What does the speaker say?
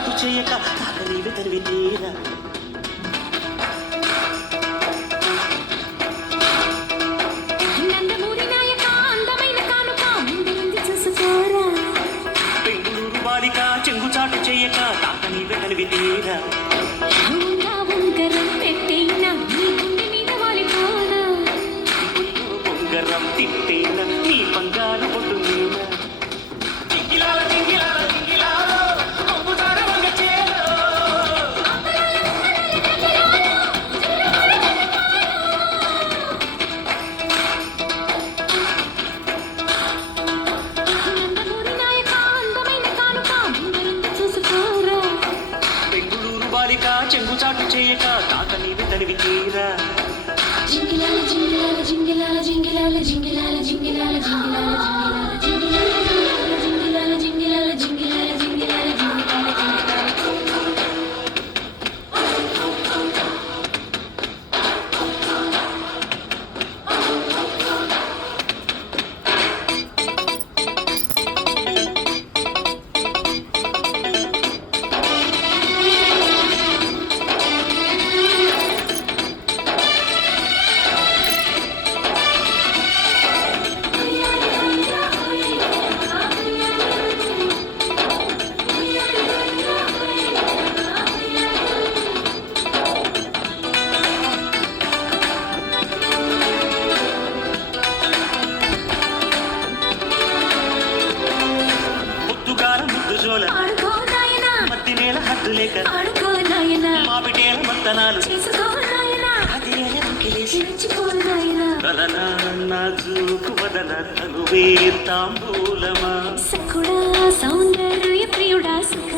చాటు చేయక తాకనీవి తరివి తీరా నందమూరి నాయక అందమైన కానుక ముందుంది చూసుకోరా బెంగుళూరు బాలిక చెంగు చాటు చేయక తాకనీవి తరివి తీరా ఉంగా ఉంగరం పెట్టేనా నీ గుండె మీద వాలిపోనా ఉంగరం తిట్టేనా నీ బంగారు పొట్టు మీద జింగిలాల జింగిలాల జింగిలాల కొంగుదార వంగ చేలో నందమూరి నాయక అందమైన కానుక ముందుంది చూసుకోరా బెంగుళూరు బాలిక చెంగు చాటు చేయక తాకనీవి తరివి తీరా జింగిలాల జింగిలాల జింగిలాల జింగిలాల జింగిలాల జింగిలాల జింగిలాల జింగిలాల జింగిలాల జింగిలాల జింగిలాల జింగిలాల ముద్దుగార ముద్దు జోల ఆడుకో నాయనా మత్తి నేల హద్దు లేక ఆడుకో నాయనా మాపిటేల మత్తనాలు చేసుకో నాయనా అది ఎలరంకిలేసి చిరుచుకో నాయనా కలన నాజూకు వదన తనువే తాంబూలమా సకుడా సౌందర్య ప్రియుడా సుఖ